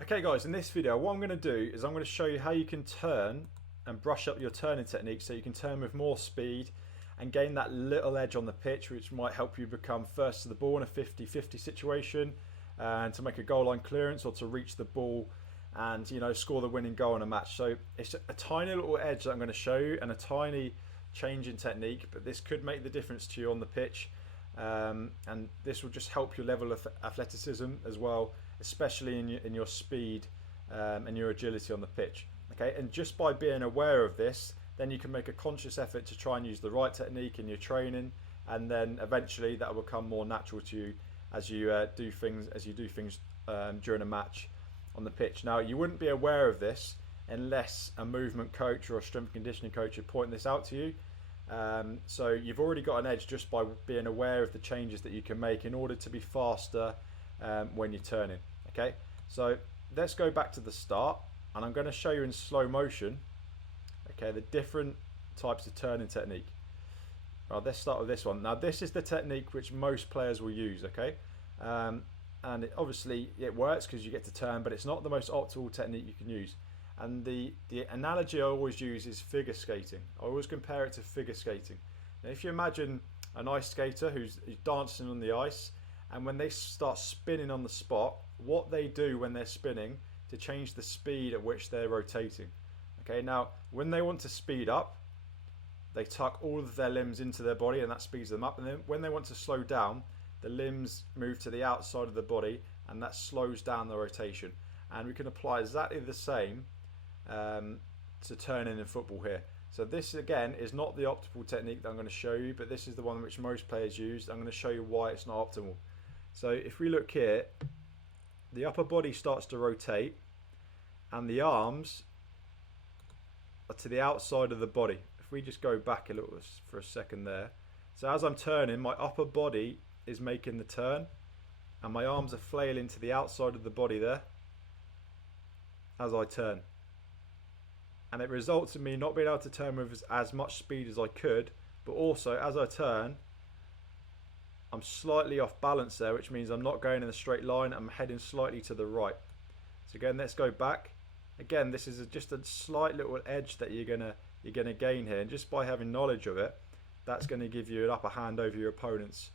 Okay guys, in this video what I'm going to do is I'm going to show you how you can turn and brush up your turning technique so you can turn with more speed and gain that little edge on the pitch, which might help you become first to the ball in a 50-50 situation and to make a goal line clearance or to reach the ball and score the winning goal in a match. So it's a tiny little edge that I'm going to show you and a tiny change in technique, but this could make the difference to you on the pitch. And this will just help your level of athleticism as well, especially in your speed and your agility on the pitch. Okay, and just by being aware of this, then you can make a conscious effort to try and use the right technique in your training, and then eventually that will become more natural to you as you do things during a match on the pitch. Now, you wouldn't be aware of this unless a movement coach or a strength conditioning coach would point this out to you. So you've already got an edge just by being aware of the changes that you can make in order to be faster when you're turning. Okay, so let's go back to the start, and I'm going to show you in slow motion, okay, the different types of turning technique. Right, let's start with this one. Now, this is the technique which most players will use. Okay, and obviously it works because you get to turn, but it's not the most optimal technique you can use. And the analogy I always use is figure skating. I always compare it to figure skating. Now, if you imagine an ice skater who's dancing on the ice, and when they start spinning on the spot, what they do when they're spinning to change the speed at which they're rotating. Okay, now when they want to speed up, they tuck all of their limbs into their body and that speeds them up. And then when they want to slow down, the limbs move to the outside of the body and that slows down the rotation. And we can apply exactly the same to turning in football here. So this again is not the optimal technique that I'm going to show you, but this is the one which most players use. I'm going to show you why it's not optimal. So if we look here, the upper body starts to rotate and the arms are to the outside of the body. If we just go back a little for a second there. So as I'm turning, my upper body is making the turn and my arms are flailing to the outside of the body there as I turn. And it results in me not being able to turn with as much speed as I could, but also as I turn, I'm slightly off balance there, which means I'm not going in a straight line, I'm heading slightly to the right. So again, let's go back. Again, this is just a slight little edge that you're gonna gain here, and just by having knowledge of it, that's going to give you an upper hand over your opponents